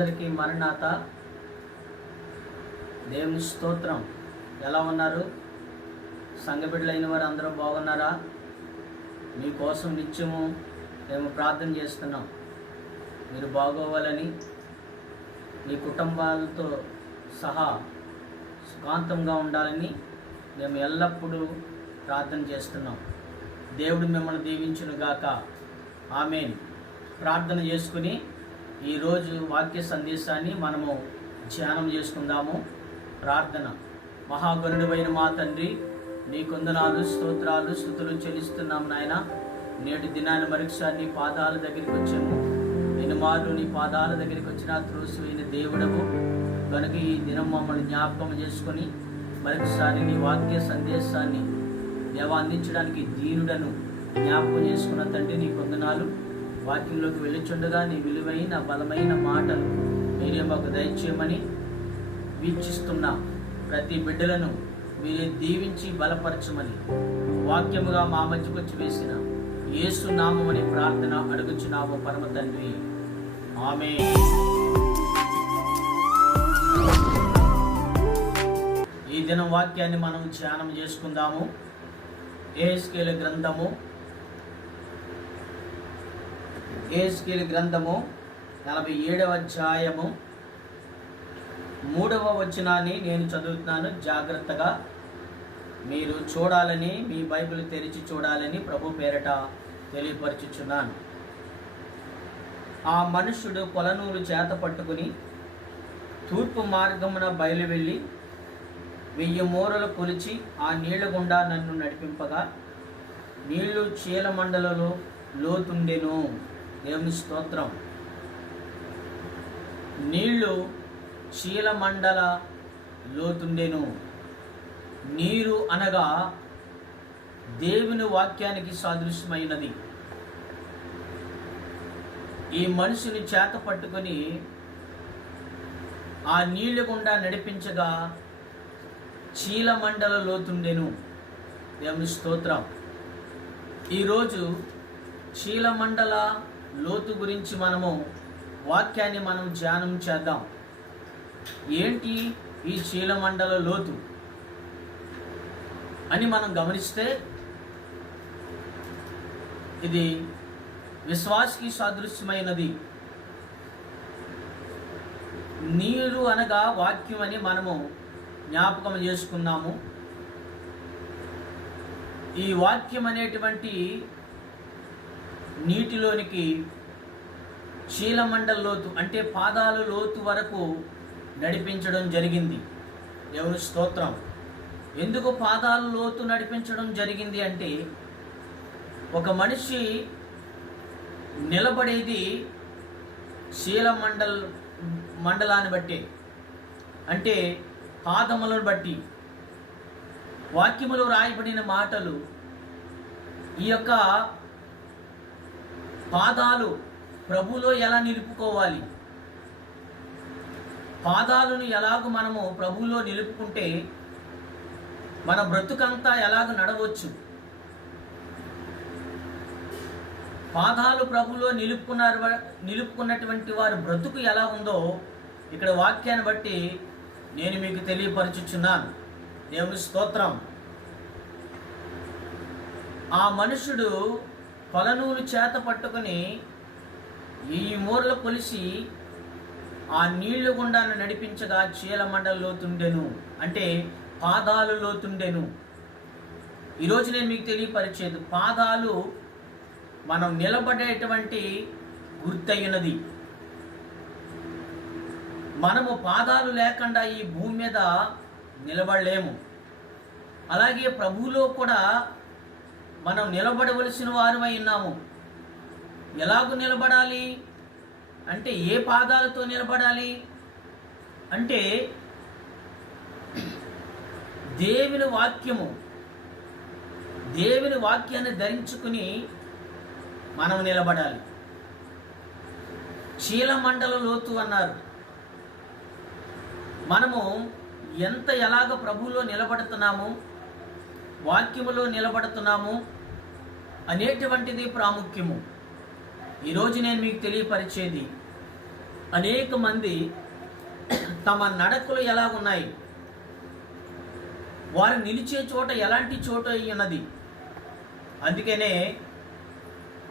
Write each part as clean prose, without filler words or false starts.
అందరికీ మరణాత. దేవుని స్తోత్రం. ఎలా ఉన్నారు? సంఘ బిడ్డలైన వారు అందరూ బాగున్నారా? మీకోసం నిత్యము మేము ప్రార్థన చేస్తున్నాం. మీరు బాగోవాలని, మీ కుటుంబాలతో సహా సుఖాంతంగా ఉండాలని మేము ఎల్లప్పుడూ ప్రార్థన చేస్తున్నాం. దేవుడు మిమ్మల్ని దీవించునుగాక. ఆమేన్. ప్రార్థన చేసుకుని ఈరోజు వాక్య సందేశాన్ని మనము ధ్యానం చేసుకుందాము. ప్రార్థన. మహాగణుడైన మా తండ్రి, నీ కొందనాలు, స్తోత్రాలు, స్తుతులు చెల్లిస్తున్నాము నాయన. నేటి దినాన్ని మరొకసారి నీ పాదాల దగ్గరికి వచ్చాము. నేను మారు నీ పాదాల దగ్గరికి వచ్చిన త్రోసివైన దేవుడవు కనుక ఈ దినం మమ్మల్ని జ్ఞాపకం చేసుకొని మరొకసారి నీ వాక్య సందేశాన్ని దేవ అందించడానికి దీనుడను జ్ఞాపకం చేసుకున్న తండ్రి నీ కొందనాలు. వాక్యంలోకి వెళ్ళుచుండగా నీ విలువైన బలమైన మాటలు మీరే మాకు దయచేయమని వీక్షిస్తున్న ప్రతి బిడ్డలను మీరే దీవించి బలపరచమని వాక్యముగా మా మధ్యకొచ్చి వేసిన యేసు నామమని ప్రార్థన అడుగుచున్నాము పరమ తండ్రి. ఆమేన్. ఈ దినం వాక్యాన్ని మనం ధ్యానం చేసుకుందాము. యెహెజ్కేలు గ్రంథము 47వ అధ్యాయము 3వ వచనాన్ని నేను చదువుతున్నాను. జాగ్రత్తగా మీరు చూడాలని, మీ బైబిల్ తెరిచి చూడాలని ప్రభు పేరట తెలియపరచుచున్నాను. ఆ మనుష్యుడు కొలనూలు చేత పట్టుకుని తూర్పు మార్గమున బయలు వెళ్ళి 1000 మూరలు కొలిచి ఆ నీళ్ల గుండా నన్ను నడిపింపగా నీళ్లు చీలమండలలో లోతుండెను. దేవుని స్తోత్రం. నీళ్లు చీలమండల లోతుండెను. నీరు అనగా దేవుని వాక్యానికి సాదృశ్యమైనది. ఈ మనిషిని చేత పట్టుకొని ఆ నీళ్ల గుండా నడిపించగా చీలమండల లోతుండెను. దేవుని స్తోత్రం. ఈరోజు చీలమండల లోతు గురించి వాక్యాన్ని మనం ధ్యానం చేద్దాం. ఏంటి ఈ చీలమండల లోతు అని మనం గమనిస్తే ఇది విశ్వాసికి సాదృశ్యమైనది. నీరు అనగా వాక్యం అని మనము జ్ఞాపకం చేసుకున్నాము. ఈ వాక్యం అనేటువంటి నీటిలోనికి చీలమండల లోతు అంటే పాదాల లోతు వరకు నడిపించడం జరిగింది. దేవుని స్తోత్రం. ఎందుకు పాదాల లోతు నడిపించడం జరిగింది అంటే, ఒక మనిషి నిలబడేది మండలాన్ని బట్టి, అంటే పాదములను బట్టి. వాక్యములో రాయబడిన మాటలు ఈ యొక్క పాదాలు ప్రభులో ఎలా నిలుపుకోవాలి, పాదాలను ఎలాగ మనము ప్రభులో నిలుపుకుంటే మన బ్రతుకంతా ఎలాగ నడవచ్చు, పాదాలు ప్రభులో నిలుపుకున్నటువంటి వారి బ్రతుకు ఎలా ఉందో ఇక్కడ వాక్యాన్ని బట్టి నేను మీకు తెలియపరచుచున్నాను. దేవుని స్తోత్రం. ఆ మనుషుడు కొలనూలు చేత పట్టుకుని 1000 మూరలు కొలిసి ఆ నీళ్ల గుండా నడిపించగా చీలమండల లోతుండెను, అంటే పాదాలు లోతుండెను. ఈరోజు నేను మీకు తెలియపరిచేది, పాదాలు మనం నిలబడేటువంటి గుర్తయినది. మనము పాదాలు లేకుండా ఈ భూమి మీద నిలబడలేము. అలాగే ప్రభువులో కూడా మనం నిలబడవలసిన వారమై ఉన్నాము. ఎలాగూ నిలబడాలి అంటే, ఏ పాదాలతో నిలబడాలి అంటే, దేవుని వాక్యాన్ని ధరించుకుని మనం నిలబడాలి. చీలమండల లోతు అన్నారు. మనము ఎలాగ ప్రభువులో నిలబడుతున్నాము, వాక్యములో నిలబడుతున్నాము అనేటువంటిది ప్రాముఖ్యము. ఈరోజు నేను మీకు తెలియపరిచేది, అనేక మంది తమ నడకలు ఎలా ఉన్నాయి, వారు నిలిచే చోట ఎలాంటి చోట ఉన్నది. అందుకనే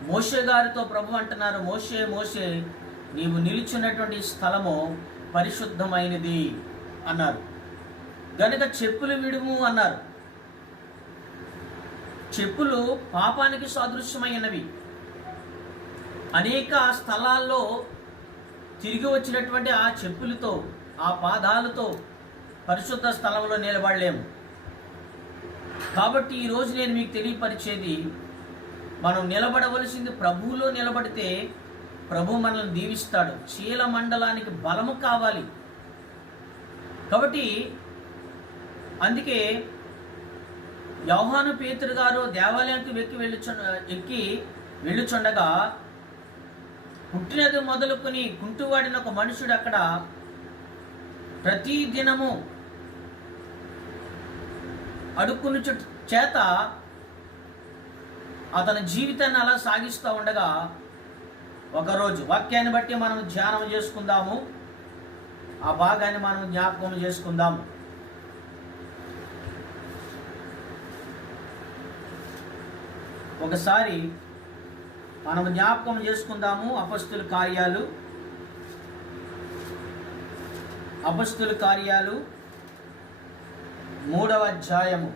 మోషే గారితో ప్రభు అంటున్నారు, మోషే మోషే నీవు నిలిచినటువంటి స్థలము పరిశుద్ధమైనది అన్నారు. గనుక చెప్పులు విడుము అన్నారు. చెప్పులు పాపానికి సాదృశ్యమైనవి. అనేక స్థలాల్లో తిరిగి వచ్చినటువంటి ఆ చెప్పులతో, ఆ పాదాలతో పరిశుద్ధ స్థలంలో నిలబడలేము. కాబట్టి ఈరోజు నేను మీకు తెలియపరిచేది, మనం నిలబడవలసింది ప్రభువులో నిలబడితే ప్రభు మనల్ని దీవిస్తాడు. చీల మండలానికి బలము కావాలి. కాబట్టి అందుకే యోహాను పేతురు గారు దేవాలయానికి ఎక్కి వెళ్ళుచుండగా పుట్టినది మొదలుకొని కుంటువాడిన ఒక మనుషుడు అక్కడ ప్రతి దినము అడుక్కుని చేత అతని జీవితాన్ని అలా సాగిస్తూ ఉండగా ఒకరోజు వాక్యాన్ని బట్టి మనం ధ్యానం చేసుకుందాము, ఆ భాగాన్ని మనం జ్ఞాపకం చేసుకుందాము. ఒకసారి మనం జ్ఞాపకం చేసుకుందాము. అపొస్తలుల కార్యాలు 3వ అధ్యాయము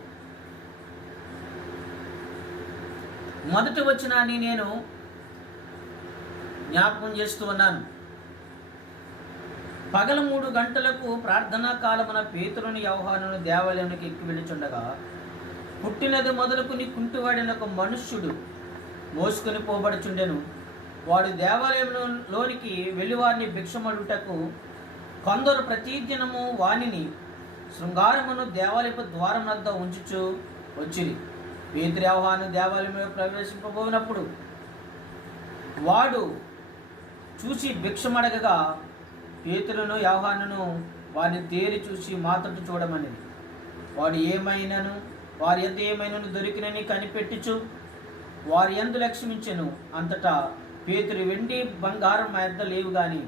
మొదటి వచనాన్ని నేను జ్ఞాపకం చేస్తూ ఉన్నాను. పగలు 3 గంటలకు ప్రార్థనా కాలమున పేతురుని యోహానును దేవాలయానికి ఎక్కి వెళ్ళుచుండగా పుట్టినది మొదలుకుని కుంటివాడిన ఒక మనుష్యుడు మోసుకొని పోబడుచుండెను. వాడు దేవాలయంలోనికి వెళ్ళి వారిని భిక్షమడుటకు కొందరు ప్రతిదినము వానిని శృంగారమును దేవాలయపు ద్వారం వద్ద ఉంచుచు వచ్చిరి. పేతురు యోహాను దేవాలయంలో ప్రవేశింపబోనప్పుడు వాడు చూసి భిక్షమడగగా పేతురును యోహానును వారిని తేరి చూసి మాతడు చూడమనిది. వారు ఎంత ఏమైనను దొరికినని కనిపెట్టుచు వారి యందు లక్ష్మించెను. అంతటా పేతురు, వెండి బంగారం మా యొద్ద లేవు గాని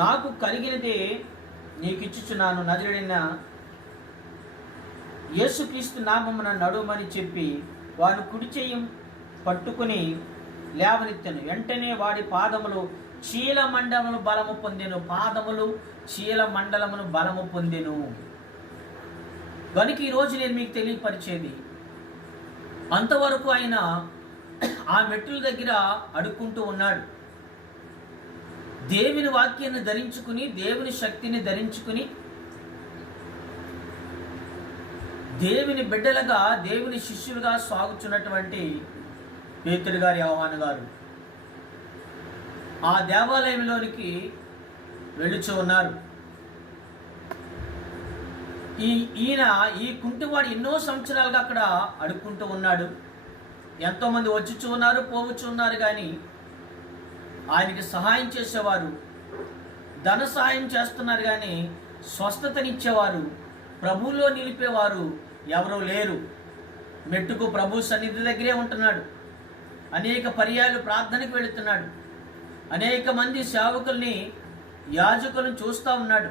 నాకు కలిగినదే నీకిచ్చుచున్నాను, నజరేయుడైన యేసుక్రీస్తు నామమున నడుమని చెప్పి వారిని కుడి చెయ్యి పట్టుకుని లేవనెత్తెను. వెంటనే వాడి పాదములు చీలమండలమును బలము పొందెను. పాదములు చీలమండలమును బలము పొందెను. కనుక ఈరోజు నేను మీకు తెలియపరిచేది, అంతవరకు ఆయన ఆ మెట్టుల దగ్గర అడుక్కుంటూ ఉన్నాడు. దేవుని వాక్యాన్ని ధరించుకుని, దేవుని శక్తిని ధరించుకుని, దేవుని బిడ్డలుగా, దేవుని శిష్యులుగా సాగుచున్నటువంటి పేతురు గారు, యోహాను గారు ఆ దేవాలయంలోనికి వెళ్ళుచూ ఉన్నారు. ఈ కుంటివాడు ఎన్నో సంవత్సరాలుగా అక్కడ అడుక్కుంటూ ఉన్నాడు. ఎంతోమంది వచ్చుచూ ఉన్నారు, పోవచ్చు ఉన్నారు, కానీ ఆయనకి సహాయం చేసేవారు, ధన సహాయం చేస్తున్నారు, కానీ స్వస్థతనిచ్చేవారు, ప్రభువులో నిలిపేవారు ఎవరూ లేరు. మెట్టుకు ప్రభు సన్నిధి దగ్గరే ఉంటున్నాడు. అనేక పర్యాయాలు ప్రార్థనకు వెళుతున్నాడు. అనేక మంది సేవకుల్ని, యాజకులను చూస్తూ ఉన్నాడు.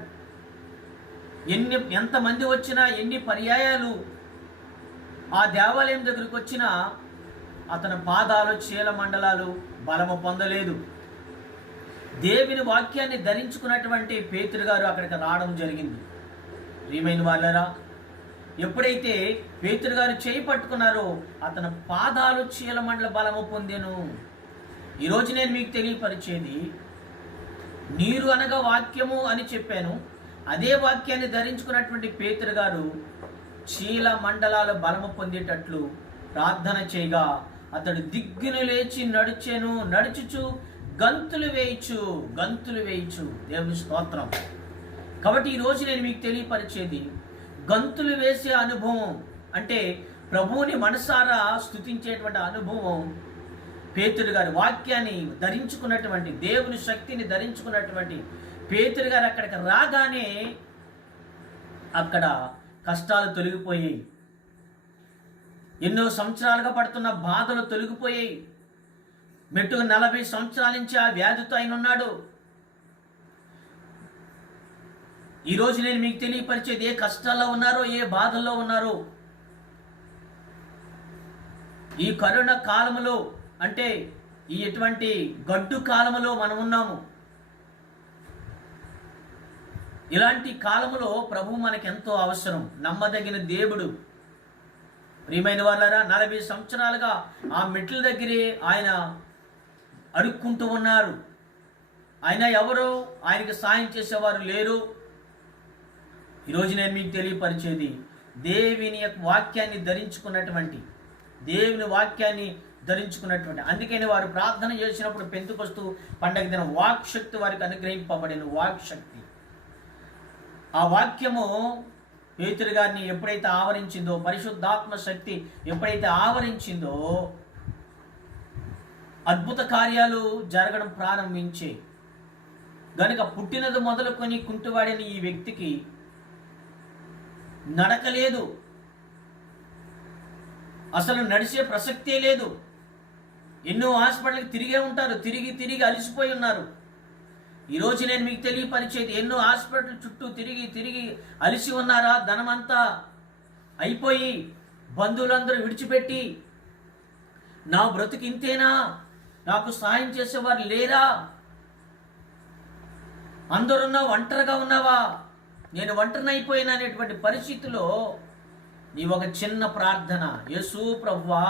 ఎంతమంది వచ్చినా, ఎన్ని పర్యాయాలు ఆ దేవాలయం దగ్గరికి వచ్చినా అతని పాదాలు చీలమండలాలు బలము పొందలేదు. దేవుని వాక్యాన్ని ధరించుకున్నటువంటి పేతురు గారు అక్కడికి రావడం జరిగింది. ప్రియమైన వాళ్ళరా, ఎప్పుడైతే పేతురు గారు చేయి పట్టుకున్నారో అతని పాదాలు చీలమండల బలము పొందెను. ఈరోజు నేను మీకు తెలియపరిచేది, నీరు అనగా వాక్యము అని చెప్పాను. అదే వాక్యాన్ని ధరించుకున్నటువంటి పేతురు గారు చీల మండలాలు బలము పొందేటట్లు ప్రార్థన చేయగా అతడు దిగ్గును లేచి నడుచుచు గంతులు వేయచ్చు. దేవుని స్తోత్రం. కాబట్టి ఈరోజు నేను మీకు తెలియపరిచేది, గంతులు వేసే అనుభవం అంటే ప్రభువుని మనసారా స్తుతించేటువంటి అనుభవం పేతురు గారు వాక్యాన్ని ధరించుకున్నటువంటి, దేవుని శక్తిని ధరించుకున్నటువంటి పేతురు గారు అక్కడికి రాగానే అక్కడ కష్టాలు తొలగిపోయాయి. ఎన్నో సంవత్సరాలుగా పడుతున్న బాధలు తొలగిపోయాయి. మెట్టుకు 40 సంవత్సరాల నుంచి ఆ వ్యాధితో ఆయన ఉన్నాడు. ఈరోజు నేను మీకు తెలియపరిచేది, ఏ కష్టాల్లో ఉన్నారో, ఏ బాధల్లో ఉన్నారో, ఈ కరోనా కాలములో, అంటే ఈ ఎటువంటి గడ్డు కాలములో మనం ఉన్నాము. ఇలాంటి కాలములో ప్రభు మనకెంతో అవసరం. నమ్మదగిన దేవుడు. ప్రియమైన వాళ్ళారా, 40 సంవత్సరాలుగా ఆ మెట్ల దగ్గరే ఆయన అడుక్కుంటూ ఉన్నారు. ఆయన ఎవరు ఆయనకి సాయం చేసేవారు లేరు. ఈరోజు నేను మీకు తెలియపరిచేది, దేవుని వాక్యాన్ని ధరించుకున్నటువంటి, దేవుని వాక్యాన్ని ధరించుకున్నటువంటి, అందుకని వారు ప్రార్థన చేసినప్పుడు పెంతుకొస్తూ పండగ దిన వాక్శక్తి వారికి అనుగ్రహింపబడిన వాక్శక్తి. ఆ వాక్యము పేతురు గారిని ఎప్పుడైతే ఆవరించిందో, పరిశుద్ధాత్మ శక్తి ఎప్పుడైతే ఆవరించిందో, అద్భుత కార్యాలు జరగడం ప్రారంభించే. గనుక పుట్టినది మొదలుకొని కుంటివాడిన ఈ వ్యక్తికి నడకలేదు, అసలు నడిచే ప్రసక్తే లేదు. ఎన్నో హాస్పిటల్కి తిరిగే ఉంటారు, తిరిగి అలసిపోయి ఉన్నారు. ఈరోజు నేను మీకు తెలియపరిచేది, ఎన్నో హాస్పిటల్ చుట్టూ తిరిగి అలసి ఉన్నారా? ధనమంతా అయిపోయి బంధువులందరూ విడిచిపెట్టి, నా బ్రతుకు ఇంతేనా, నాకు సాయం చేసేవారు లేరా, అందరున్నా ఒంటరిగా ఉన్నావా, నేను ఒంటరిని అయిపోయినా అనేటువంటి పరిస్థితిలో నీ ఒక చిన్న ప్రార్థన, యేసు ప్రభువా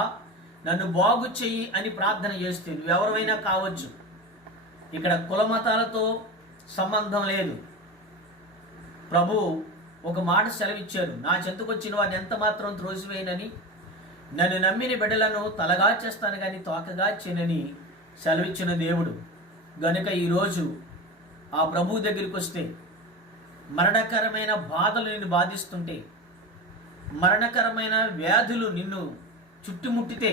నన్ను బాగు చెయ్యి అని ప్రార్థన చేస్తే, నువ్వెవరైనా కావచ్చు. ఇక్కడ కులమతాలతో సంబంధం లేదు. ప్రభు ఒక మాట సెలవిచ్చారు, నా చెంతకొచ్చిన వారిని ఎంత మాత్రం త్రోసివేయనని, నన్ను నమ్మిన బిడ్డలను తలగా చేస్తాను కానీ తోకగా చేయనని సెలవిచ్చిన దేవుడు. గనుక ఈరోజు ఆ ప్రభు దగ్గరికి వస్తే, మరణకరమైన బాధలు నిన్ను బాధిస్తుంటే, మరణకరమైన వ్యాధులు నిన్ను చుట్టుముట్టితే,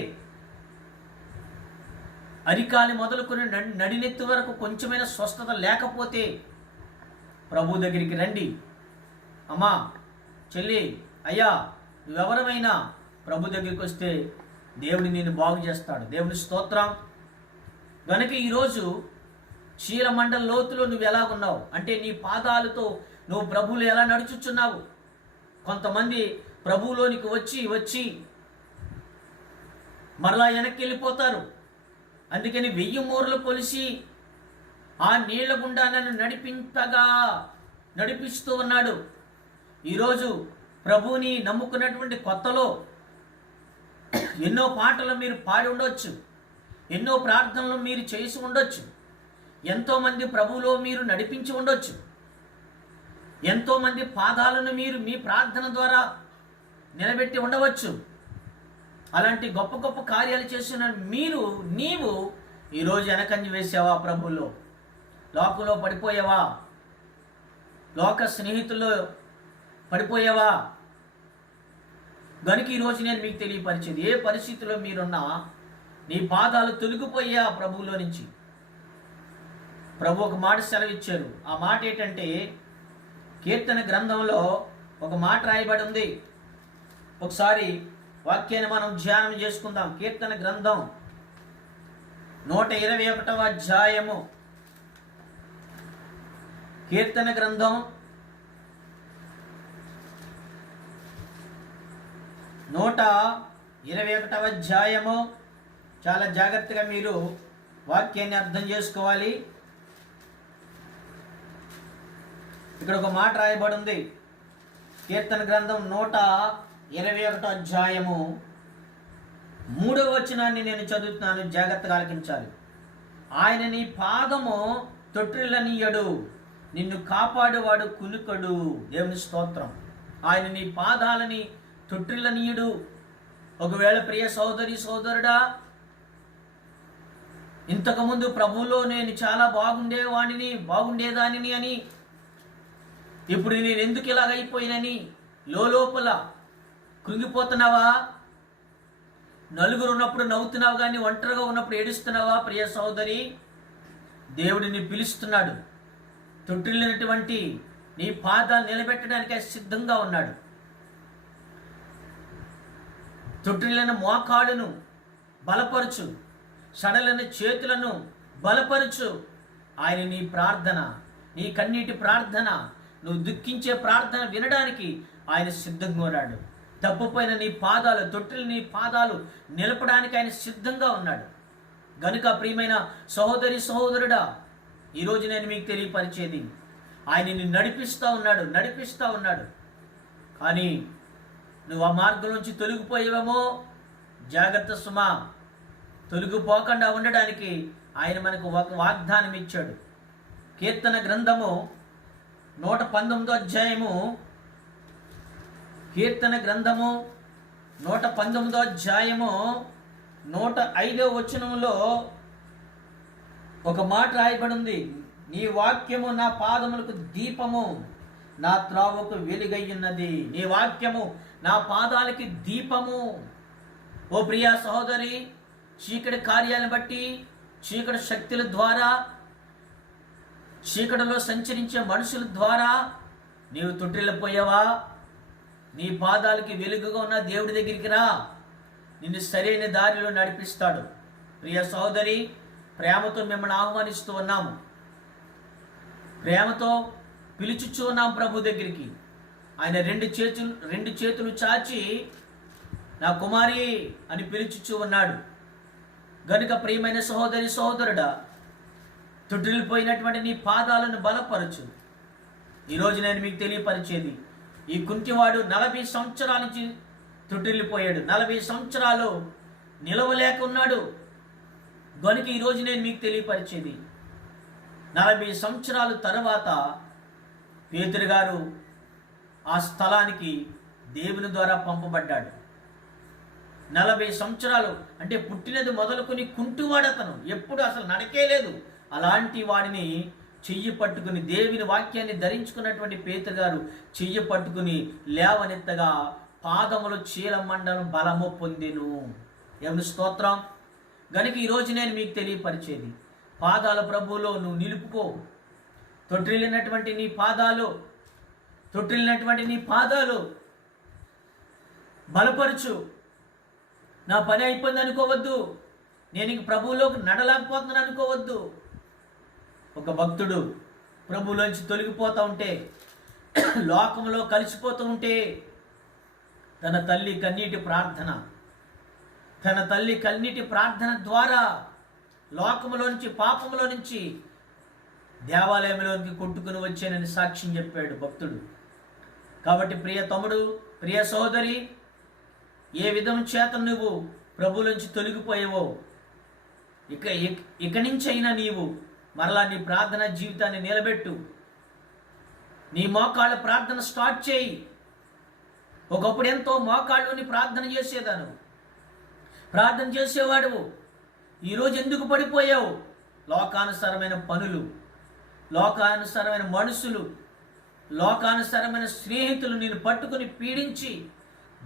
అరికాలి మొదలుకొని నడినెత్తి వరకు కొంచెమైనా స్వస్థత లేకపోతే ప్రభు దగ్గరికి రండి. అమ్మా, చెల్లి, అయ్యా, నువ్వెవరమైనా ప్రభు దగ్గరికి వస్తే దేవుడు నిన్ను బాగు చేస్తాడు. దేవుని స్తోత్రం. కనుక ఈరోజు చీలమండల లోతులో నువ్వు ఎలా ఉన్నావు అంటే, నీ పాదాలతో నువ్వు ప్రభువులు ఎలా నడుచుచున్నావు. కొంతమంది ప్రభువులోనికి వచ్చి మరలా వెనక్కి వెళ్ళిపోతారు. అందుకని 1000 మూరలు కొలిసి ఆ నీళ్ల గుండా నన్ను నడిపిస్తూ ఉన్నాడు. ఈరోజు ప్రభువుని నమ్ముకున్నటువంటి కొత్తలో ఎన్నో పాటలు మీరు పాడి ఉండొచ్చు, ఎన్నో ప్రార్థనలు మీరు చేసి ఉండొచ్చు, ఎంతోమంది ప్రభువులో మీరు నడిపించి ఉండొచ్చు, ఎంతోమంది పాదాలను మీరు మీ ప్రార్థన ద్వారా నిలబెట్టి ఉండవచ్చు. అలాంటి గొప్ప గొప్ప కార్యాలు చేసిన నీవు ఈరోజు వెనకంజ వేసావా? ప్రభువులో, లోకంలో పడిపోయావా? లోక స్నేహితుల్లో పడిపోయావా? గనుక ఈరోజు నేను మీకు తెలియపరిచేది, ఏ పరిస్థితిలో మీరున్నా నీ పాదాలు తొలగిపోయా ప్రభువులో నుంచి. ప్రభు ఒక మాట సెలవిచ్చారు. ఆ మాట ఏంటంటే, కీర్తన గ్రంథంలో ఒక మాట రాయబడి ఉంది. ఒకసారి వాక్యాన్ని మనం ధ్యానం చేసుకుందాం. కీర్తన గ్రంథం 121వ అధ్యాయము. కీర్తన గ్రంథం 121వ అధ్యాయము. చాలా జాగ్రత్తగా మీరు వాక్యాన్ని అర్థం చేసుకోవాలి. ఇక్కడ ఒక మాట రాయబడి ఉంది. కీర్తన గ్రంథం 121వ అధ్యాయము 3వ వచనాన్ని నేను చదువుతున్నాను, జాగ్రత్తగా ఆలకించాలి. ఆయన నీ పాదము తొట్టిల్లనీయడు, నిన్ను కాపాడువాడు కునుకడు. దేవుని స్తోత్రం. ఆయన నీ పాదాలని తొట్టిల్లనీయుడు. ఒకవేళ ప్రియ సోదరి సోదరుడా, ఇంతకుముందు ప్రభువులో నేను చాలా బాగుండేదానిని అని, ఇప్పుడు నేను ఎందుకు ఇలాగైపోయినని లోపల కృంగిపోతున్నావా? నలుగురు ఉన్నప్పుడు నవ్వుతున్నావు కానీ ఒంటరిగా ఉన్నప్పుడు ఏడుస్తున్నావా? ప్రియ సోదరి, దేవుడిని పిలుస్తున్నాడు. తొట్టిల్లినటువంటి నీ పాదాలు నిలబెట్టడానికి సిద్ధంగా ఉన్నాడు. తొట్టిల్లిన మోకాడును బలపరచు, సడలిన చేతులను బలపరచు. ఆయన నీ ప్రార్థన, నీ కన్నీటి ప్రార్థన, నువ్వు దుఃఖించే ప్రార్థన వినడానికి ఆయన సిద్ధంగా ఉన్నాడు. తప్పుపైన నీ పాదాలు, తొట్టిల్ని నీ పాదాలు నిలపడానికి ఆయన సిద్ధంగా ఉన్నాడు. గనుక ప్రియమైన సహోదరి సహోదరుడా, ఈరోజు నేను మీకు తెలియపరిచేది, ఆయన నిన్ను నడిపిస్తూ ఉన్నాడు. కానీ నువ్వు ఆ మార్గం నుంచి తొలగిపోయేవేమో, జాగ్రత్త సుమా. తొలగిపోకుండా ఉండడానికి ఆయన మనకు ఒక వాగ్దానం ఇచ్చాడు. కీర్తన గ్రంథము 119 అధ్యాయము, కీర్తన గ్రంథము 119 అధ్యాయము 105 వచనంలో ఒక మాట రాయబడి ఉంది. నీ వాక్యము నా పాదములకు దీపము, నా త్రావుకు వెలుగయ్యున్నది. నీ వాక్యము నా పాదాలకి దీపము. ఓ ప్రియా సహోదరి, చీకటి కార్యాలను బట్టి, చీకటి శక్తుల ద్వారా, చీకటిలో సంచరించే మనుషుల ద్వారా నీవు తొట్టిల్లిపోయావా? నీ పాదాలకి వెలుగుగా ఉన్న దేవుడి దగ్గరికి రా. నిన్ను సరైన దారిలో నడిపిస్తాడు. ప్రియ సహోదరి, ప్రేమతో మిమ్మల్ని ఆహ్వానిస్తూ ఉన్నాము, ప్రేమతో పిలుచుచూ ఉన్నాం ప్రభు దగ్గరికి. ఆయన రెండు చేతులు చాచి నా కుమారి అని పిలుచుచూ ఉన్నాడు. గనుక ప్రియమైన సహోదరి సహోదరుడా, తొట్టిల్లిపోయినటువంటి నీ పాదాలను బలపరచు. ఈరోజు నేను మీకు తెలియపరిచేది, ఈ కుంటివాడు 40 సంవత్సరాల నుంచి తొట్టిల్లిపోయాడు. 40 సంవత్సరాలు నిలవలేక ఉన్నాడు. గనుక ఈరోజు నేను మీకు తెలియపరిచేది, 40 సంవత్సరాల తర్వాత పేతురు గారు ఆ స్థలానికి దేవుని ద్వారా పంపబడ్డాడు. 40 సంవత్సరాలు అంటే పుట్టినది మొదలుకొని కుంటివాడు అతను, ఎప్పుడు అసలు నడకే లేదు. అలాంటి వాడిని చెయ్యి పట్టుకుని, దేవుని వాక్యాన్ని ధరించుకున్నటువంటి పేతురు గారు చెయ్యి పట్టుకుని లేవనెత్తగా పాదములు చీలమండలం బలము పొందెను. ఎవరి స్తోత్రం. గనుక ఈరోజు నేను మీకు తెలియపరిచేది, పాదాల ప్రభువులో నువ్వు నిలుపుకో. తొట్టిల్లినటువంటి నీ పాదాలు బలపరచు. నా పని అయిపోయింది అనుకోవద్దు, నేను ఇంక ప్రభువులోకి నడలేకపోతున్నాను అనుకోవద్దు. ఒక భక్తుడు ప్రభువులోంచి తొలగిపోతూ ఉంటే, లోకంలో కలిసిపోతూ ఉంటే, తన తల్లి కన్నీటి ప్రార్థన ద్వారా లోకంలో నుంచి, పాపంలో నుంచి దేవాలయంలోనికి కొట్టుకుని వచ్చానని సాక్ష్యం చెప్పాడు భక్తుడు. కాబట్టి ప్రియ తమ్ముడు, ప్రియ సహోదరి, ఏ విధం చేత నువ్వు ప్రభువులోంచి తొలగిపోయావో, ఇక నుంచి అయినా నీవు మరలా నీ ప్రార్థన జీవితాన్ని నిలబెట్టు. నీ మోకాళ్ళ ప్రార్థన స్టార్ట్ చేయి. ఒకప్పుడు ఎంతో మోకాళ్ళుని ప్రార్థన చేసేవాడు. ఈరోజు ఎందుకు పడిపోయావు? లోకానుసారమైన పనులు, లోకానుసారమైన మనుషులు, లోకానుసారమైన స్నేహితులు నిన్ను పట్టుకుని పీడించి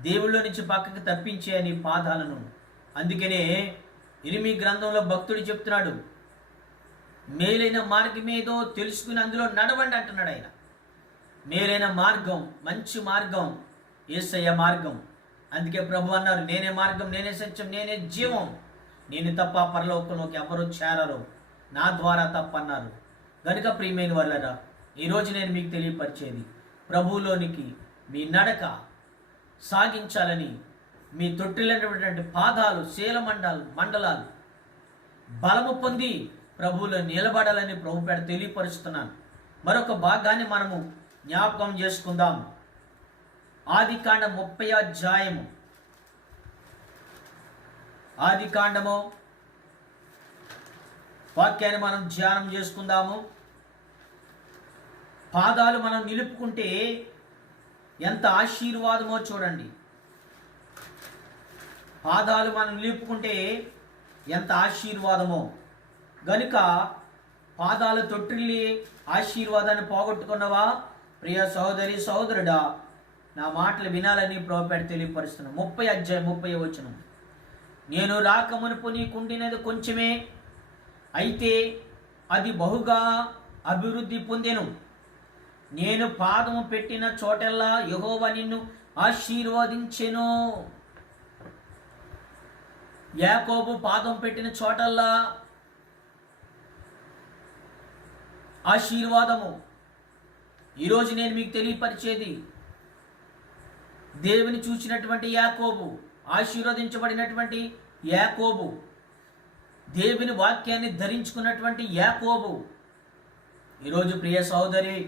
దేవుళ్ళ నుంచి పక్కకి తప్పించే నీ పాదాలను. అందుకనే ఇర్మీయా గ్రంథంలో భక్తుడు చెప్తున్నాడు, మేలైన మార్గం ఏదో తెలుసుకుని అందులో నడవండి అంటున్నాడు ఆయన. మేలైన మార్గం, మంచి మార్గం యేసయ్య మార్గం. అందుకే ప్రభు అన్నారు, నేనే మార్గం, నేనే సత్యం, నేనే జీవం, నేను తప్ప పరలోకంలోకి ఎవరు చేరరు, నా ద్వారా తప్పన్నారు. గనుక ప్రియమైన వాళ్ళరా, ఈరోజు నేను మీకు తెలియపరిచేది, ప్రభువులోనికి మీ నడక సాగించాలని, మీ తొట్టిల్లినటువంటి పాదాలు మండలాలు బలము పొంది ప్రభువులో నిలబడాలని ప్రభు పేర తెలియపరుస్తున్నాను. మరొక భాగాన్ని మనము జ్ఞాపకం చేసుకుందాం. ఆదికాండం 30 అధ్యాయము, ఆదికాండము వాక్యాన్ని మనం ధ్యానం చేసుకుందాము. పాదాలు మనం నిలుపుకుంటే ఎంత ఆశీర్వాదమో చూడండి. పాదాలు మనం నిలుపుకుంటే ఎంత ఆశీర్వాదమో. గనుక పాదాలు తొట్టిల్లి ఆశీర్వాదాన్ని పోగొట్టుకున్నవా? ప్రియ సహోదరి సహోదరుడా, నా మాటలు వినాలని ప్రభుపేట తెలియపరుస్తున్నాను. 30 అధ్యాయం 30 వచనం. నేను రాకమునుపు నీకుండినది కొంచెమే, అయితే అది బహుగా అభివృద్ధి పొందెను. నేను పాదము పెట్టిన చోటెల్లా యెహోవా నిన్ను ఆశీర్వదించెను. యాకోబు పాదం పెట్టిన చోటల్లా ఆశీర్వాదము. ఈరోజు నేను మీకు తెలియపరిచేది, దేవుని చూసినటువంటి యాకోబు, ఆశీర్వదించబడినటువంటి యాకోబు, దేవుని వాక్యాన్ని ధరించుకున్నటువంటి యాకోబు. ఈరోజు ప్రియ సహోదరి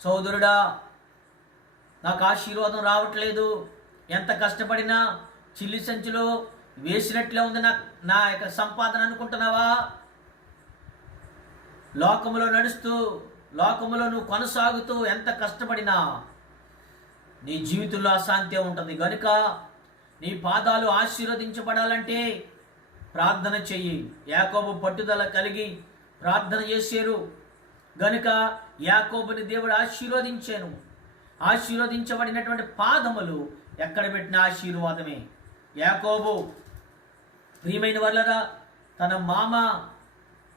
సహోదరుడా, నాకు ఆశీర్వాదం రావట్లేదు, ఎంత కష్టపడినా చిల్లి సంచిలో వేసినట్లే ఉంది నా యొక్క సంపాదన అనుకుంటున్నావా? లోకములో నడుస్తూ, లోకములో నువ్వు కొనసాగుతూ ఎంత కష్టపడినా నీ జీవితంలో అశాంతి ఉంటుంది. గనుక నీ పాదాలు ఆశీర్వదించబడాలంటే ప్రార్థన చెయ్యి. యాకోబు పట్టుదల కలిగి ప్రార్థన చేశారు గనుక యాకోబుని దేవుడు ఆశీర్వదించాను. ఆశీర్వదించబడినటువంటి పాదములు ఎక్కడ పెట్టిన ఆశీర్వాదమే. యాకోబు ప్రియమైన వాళ్ళరా, తన మామ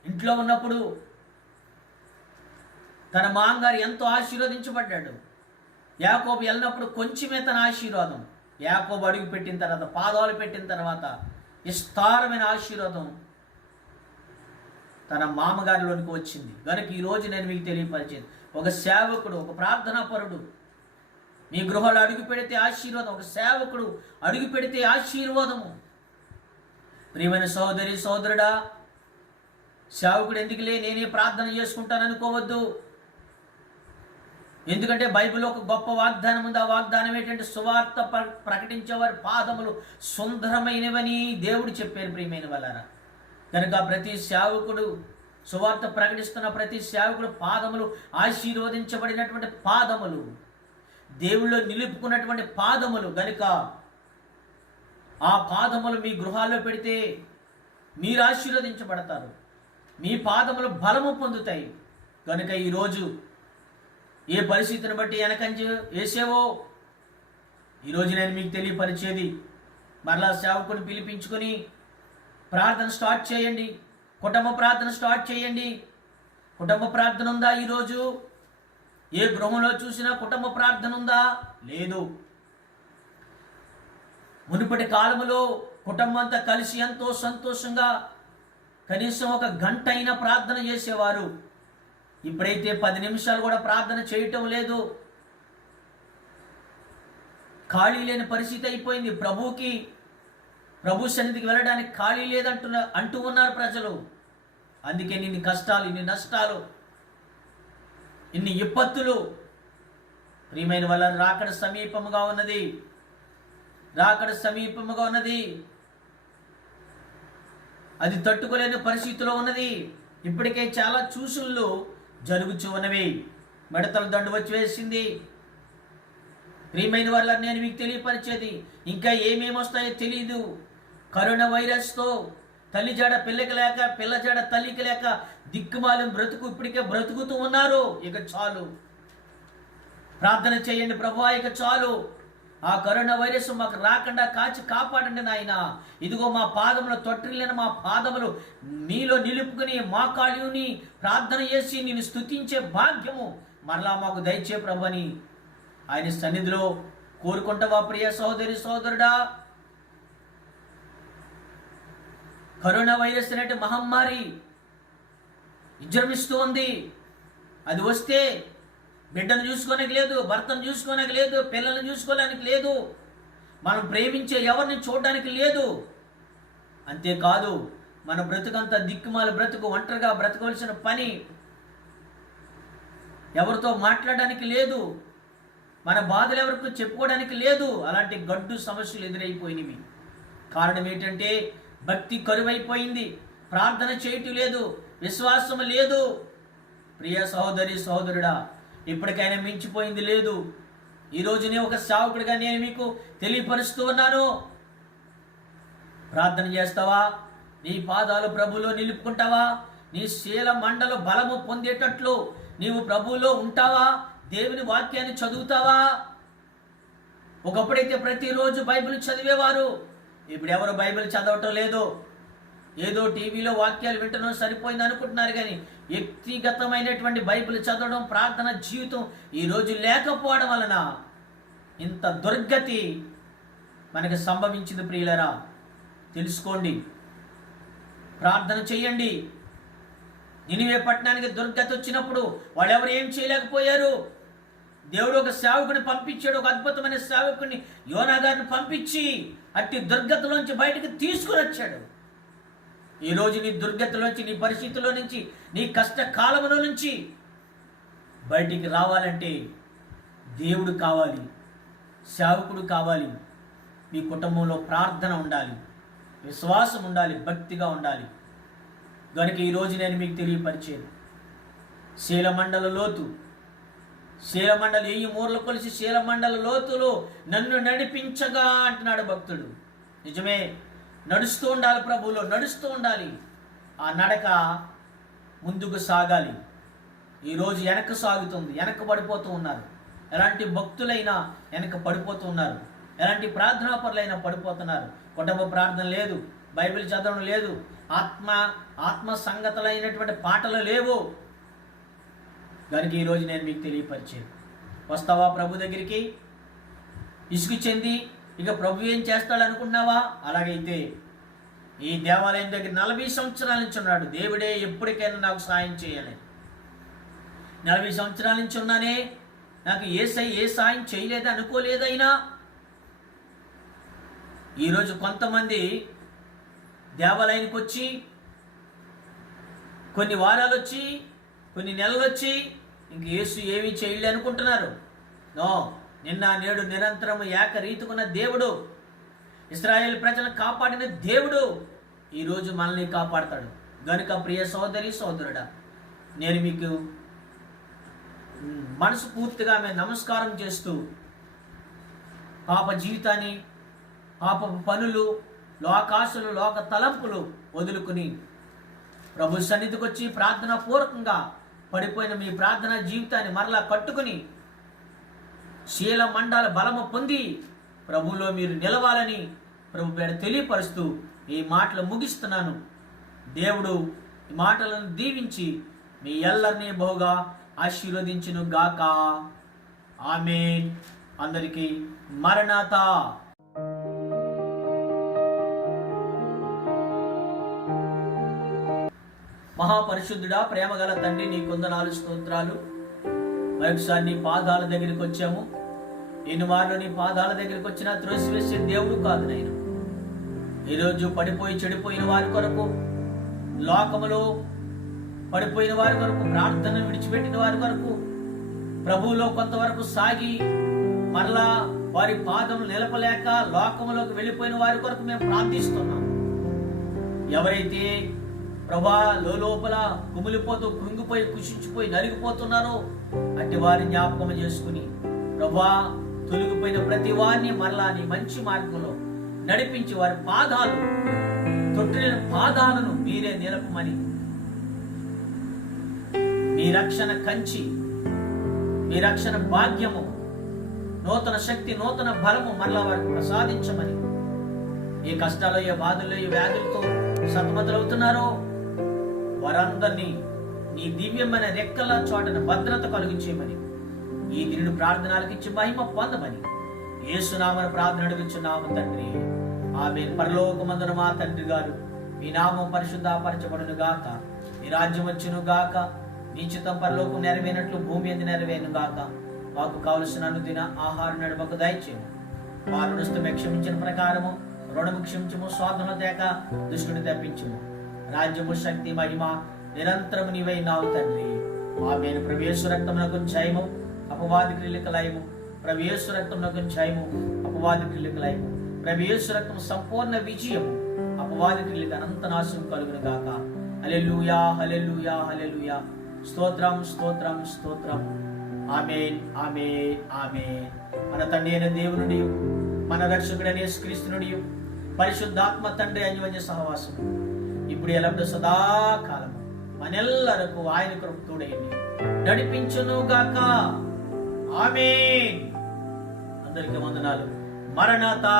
ఇంట్లో ఉన్నప్పుడు తన మామగారు ఎంతో ఆశీర్వదించబడ్డాడు. యాకోబు వెళ్ళినప్పుడు కొంచెమే తన ఆశీర్వాదం. యాకోబు అడుగు పెట్టిన తర్వాత, పాదాలు పెట్టిన తర్వాత విస్తారమైన ఆశీర్వాదం తన మామగారిలోనికి వచ్చింది. కనుక ఈరోజు నేను మీకు తెలియపరిచేది, ఒక సేవకుడు, ఒక ప్రార్థనాపరుడు మీ గృహాలు అడుగు పెడితే ఆశీర్వాదం. ఒక సేవకుడు అడుగు పెడితే ఆశీర్వాదము. ప్రియమైన సహోదరి సహోదరుడా, సేవకుడు ఎందుకులే నేనే ప్రార్థన చేసుకుంటాను అనుకోవద్దు. ఎందుకంటే బైబిల్లో ఒక గొప్ప వాగ్దానం ఉంది. ఆ వాగ్దానం ఏంటంటే సువార్త ప్రకటించేవారి పాదములు సుందరమైనవని దేవుడు చెప్పారు. ప్రియమైన వాళ్ళారా, కనుక ప్రతి సేవకుడు, సువార్త ప్రకటిస్తున్న ప్రతి సేవకుడు పాదములు ఆశీర్వదించబడినటువంటి పాదములు, దేవుళ్ళు నిలుపుకున్నటువంటి పాదములు. గనుక ఆ పాదములు మీ గృహాల్లో పెడితే మీరు ఆశీర్వదించబడతారు, మీ పాదములు బలము పొందుతాయి. కనుక ఈరోజు ఏ పరిస్థితిని బట్టి వెనకంజ వేసేవో, ఈరోజు నేను మీకు తెలియపరిచేది, మరలా సేవకుని పిలిపించుకొని ప్రార్థన స్టార్ట్ చేయండి. కుటుంబ ప్రార్థన స్టార్ట్ చేయండి. కుటుంబ ప్రార్థన ఉందా? ఈరోజు ఏ గృహంలో చూసినా కుటుంబ ప్రార్థన ఉందా? లేదు. మునుపటి కాలములో కుటుంబం అంతా కలిసి ఎంతో సంతోషంగా కనీసం ఒక గంట అయినా ప్రార్థన చేసేవారు. ఇప్పుడైతే 10 నిమిషాలు కూడా ప్రార్థన చేయటం లేదు. ఖాళీ లేని పరిస్థితి అయిపోయింది. ప్రభు సన్నిధికి వెళ్ళడానికి ఖాళీ అంటూ ఉన్నారు ప్రజలు. అందుకే ఇన్ని కష్టాలు, ఇన్ని నష్టాలు, ఇన్ని విపత్తులు. ప్రియమైన వాళ్ళ రాకడ సమీపముగా ఉన్నది. రాకడ సమీపముగా ఉన్నది. అది తట్టుకోలేని పరిస్థితిలో ఉన్నది. ఇప్పటికే చాలా చూసుళ్ళు జరుగుతూ ఉన్నవి. మిడతల దండు వచ్చి వేసింది. ప్రియమైన వాళ్ళ నేను మీకు తెలియపరిచేది, ఇంకా ఏమేమి వస్తాయో తెలియదు. కరోనా వైరస్తో తల్లి జాడ పిల్లకి లేక, పిల్ల జాడ తల్లికి లేక దిక్కుమాలిన బ్రతుకు ఇప్పటికే బ్రతుకుతూ ఉన్నారు. ఇక చాలు, ప్రార్థన చేయండి. ప్రభువా ఇక చాలు, ఆ కరోనా వైరస్ మాకు రాకుండా కాచి కాపాడండి నాయన. ఇదిగో మా పాదములు తొట్టిల్లిన మా పాదములు మీలో నిలుపుకుని మోకాళ్ళుని ప్రార్థన చేసి నేను స్తుతించే భాగ్యము మరలా మాకు దయచే ప్రభుని ఆయన సన్నిధిలో కోరుకుంటావా ప్రియ సహోదరి సహోదరుడా? కరోనా వైరస్ అనే మహమ్మారి విజృంభిస్తూ ఉంది. అది వస్తే బిడ్డను చూసుకోనికి లేదు, భర్తను చూసుకోనికి లేదు, పిల్లల్ని చూసుకోవడానికి లేదు, మనం ప్రేమించే ఎవరిని చూడడానికి లేదు. అంతేకాదు మన బ్రతుకంతా దిక్కుమాల బ్రతుకు, ఒంటరిగా బ్రతకవలసిన పని, ఎవరితో మాట్లాడడానికి లేదు, మన బాధలు ఎవరికి చెప్పుకోవడానికి లేదు. అలాంటి గడ్డు సమస్యలు ఎదురైపోయినవి. కారణం ఏంటంటే భక్తి కరువైపోయింది, ప్రార్థన చేయటం లేదు, విశ్వాసం లేదు. ప్రియ సహోదరి సహోదరుడా, ఇప్పటికైనా మించిపోయింది లేదు. ఈరోజునే ఒక సేవకుడిగా నేను మీకు తెలియపరుస్తూ ఉన్నాను. ప్రార్థన చేస్తావా? నీ పాదాలు ప్రభువులో నిలుపుకుంటావా? నీ శీల మండలు బలము పొందేటట్లు నీవు ప్రభువులో ఉంటావా? దేవుని వాక్యాన్ని చదువుతావా? ఒకప్పుడైతే ప్రతిరోజు బైబిల్ చదివేవారు. ఇప్పుడు ఎవరు బైబిల్ చదవటం లేదు. ఏదో టీవీలో వాక్యాలు వింటడం సరిపోయింది అనుకుంటున్నారు. కానీ వ్యక్తిగతమైనటువంటి బైబిల్ చదవడం, ప్రార్థన జీవితం ఈరోజు లేకపోవడం వలన ఇంత దుర్గతి మనకు సంభవించింది. ప్రియులరా, తెలుసుకోండి, ప్రార్థన చెయ్యండి. నినివే పట్టణానికి దుర్గతి వచ్చినప్పుడు వాళ్ళెవరు ఏం చేయలేకపోయారు. దేవుడు ఒక సేవకుని పంపించాడు, ఒక అద్భుతమైన సేవకుని యోనా గారిని పంపించి అట్టి దుర్గతిలోంచి బయటకు తీసుకుని వచ్చాడు. ఈరోజు నీ దుర్గతిలోంచి, నీ పరిస్థితుల్లో నుంచి, నీ కష్టకాలంలో నుంచి బయటికి రావాలంటే దేవుడు కావాలి, సేవకుడు కావాలి. మీ కుటుంబంలో ప్రార్థన ఉండాలి, విశ్వాసం ఉండాలి, భక్తిగా ఉండాలి. కనుక ఈరోజు నేను మీకు తెలియపరిచేది, శీలమండల లోతు, శీలమండలి 1000 మూరలు కొలిసి శీలమండల లోతులో నన్ను నడిపించగా అంటున్నాడు భక్తుడు. నిజమే, నడుస్తూ ఉండాలి, ప్రభువులో నడుస్తూ ఉండాలి. ఆ నడక ముందుకు సాగాలి. ఈరోజు వెనక్కి సాగుతుంది, వెనక్కి పడిపోతూ ఉన్నారు. ఎలాంటి భక్తులైనా వెనక పడిపోతూ ఉన్నారు, ఎలాంటి ప్రార్థనాపరులైనా పడిపోతున్నారు. కుటుంబ ప్రార్థన లేదు, బైబిల్ చదవడం లేదు, ఆత్మ సంగతులైనటువంటి పాటలు లేవు. కనుక ఈరోజు నేను మీకు తెలియపరిచేది, వస్తావా ప్రభు దగ్గరికి? ఇసుకు చెంది ఇక ప్రభు ఏం చేస్తాడు అనుకున్నావా? అలాగైతే ఈ దేవాలయం దగ్గర 40 సంవత్సరాల నుంచి ఉన్నాడు. దేవుడే ఎప్పటికైనా నాకు సాయం చేయాలి. 40 సంవత్సరాల నుంచి ఉన్నానే, నాకు ఏ సాయం చేయలేదు అనుకోలేదైనా. ఈరోజు కొంతమంది దేవాలయానికి వచ్చి కొన్ని వారాలు వచ్చి, కొన్ని నెలలు వచ్చి ఇంక యేసు ఏమీ చేయలే అనుకుంటున్నారు. నో, నిన్న నేడు నిరంతరము ఏకరీతికున్న దేవుడు, ఇశ్రాయేలు ప్రజలను కాపాడిన దేవుడు ఈరోజు మనల్ని కాపాడతాడు. గనుక ప్రియ సోదరి సోదరుడా, నేను మీకు మనస్ఫూర్తిగా మేము నమస్కారం చేస్తూ, పాప జీవితాన్ని, పాప పనులు, లోకాశలు, లోక తలంపులు వదులుకుని ప్రభు సన్నిధికి వచ్చి ప్రార్థనా పూర్వకంగా పడిపోయిన మీ ప్రార్థనా జీవితాన్ని మరలా కట్టుకుని శీల మండల బలము పొంది ప్రభువులో మీరు నిలవాలని ప్రభు పేర తెలియపరుస్తూ ఈ మాటలు ముగిస్తున్నాను. దేవుడు ఈ మాటలను దీవించి మీ ఎల్లరినీ బహుగా ఆశీర్వదించును గాక. ఆమేన్. అందరికీ మరణాతా. మహాపరిశుద్ధుడా, ప్రేమగల తండ్రి, నీ కొందనాలు స్తోత్రాలు. మరొకసారి నీ పాదాల దగ్గరికి వచ్చాము. ఎన్ని మార్లు నీ పాదాల దగ్గరికి వచ్చినా త్రోసివేసే దేవుడు కాదు నాయన. ఈరోజు పడిపోయి చెడిపోయిన వారి కొరకు, లోకములో పడిపోయిన వారి కొరకు, ప్రార్థన విడిచిపెట్టిన వారి కొరకు, ప్రభువులో కొంతవరకు సాగి మరలా వారి పాదం నిలపలేక లోకములోకి వెళ్ళిపోయిన వారి కొరకు మేము ప్రార్థిస్తున్నాం. ఎవరైతే ప్రభా లోపల కుమిలిపోతూ, కృంగిపోయి, కుషించిపోయి, నలిగిపోతున్నారో అట్టి వారిని జ్ఞాపకం చేసుకుని ప్రభా తొలగిపోయిన ప్రతి వారిని మరలా నీ మంచి మార్గంలో నడిపించి వారి పాదాలు, తొట్టిన పాదాలను మీరే నిలపమని, మీ రక్షణ కంచి, మీ రక్షణ భాగ్యము, నూతన శక్తి, నూతన బలము మరలా వారికి ప్రసాదించమని, ఏ కష్టాలు, ఏ బాధలు, ఏ వ్యాధులతో సతమతలవుతున్నారో వారందరినీ నీ దివ్యమైన రెక్కల చోటన భద్రత కలిగించేయమని, ఈ దినుడు ప్రార్థనలకు ఇచ్చి మహిమ పొందమని యేసునామమున ప్రార్థన అడుగుచున్నాము తండ్రి. ఆమేన్. పరలోకమందున మా తండ్రి గారు, మీ నామం పరిశుద్ధపరచబడును గాక, మీ రాజ్యం వచ్చును గాక, మీ చిత్తం పరలోకం నెరవేరినట్లు భూమి మీద నెరవేరును గాక. మాకు కావలసిన అనుదిన ఆహారం నడుమకు దయచేయము. మా రుణస్థుమే క్షమించిన ప్రకారము రుణము క్షమించము, స్వాధన తేక దుష్టుని తప్పించము. రాజ్యము, శక్తి, మహిమ నిరంతరము నీవై నావు తండ్రి. ఆమేన్. ప్రభు యేసు రక్తమునకు జయము, అపవాది క్రియలకు లయము. ప్రభు యేసు రక్తమునకు జయము, అపవాది క్రియలకు లయము. ప్రభు యేసు రక్తము సంపూర్ణ విజయము, అపవాది క్రియలకు అనంత నాశనం కలుగును గాక. హల్లెలూయా, హల్లెలూయా, హల్లెలూయా. స్తోత్రం, స్తోత్రం, స్తోత్రం. ఆమేన్, ఆమేన్, ఆమేన్. మన తండ్రి అయిన దేవునుడి, మన రక్షకుడైన యేసుక్రీస్తునుడి, పరిశుద్ధాత్మ తండ్రి అన్యోన్య సహవాసం ఇప్పుడు ఎల్లప్పుడూ సదాకాలము మనెల్లరకు ఆయన కృప తోడైంది నడిపించును గాక. ఆమేన్. అందరికీ వందనాలు. మరణాతా.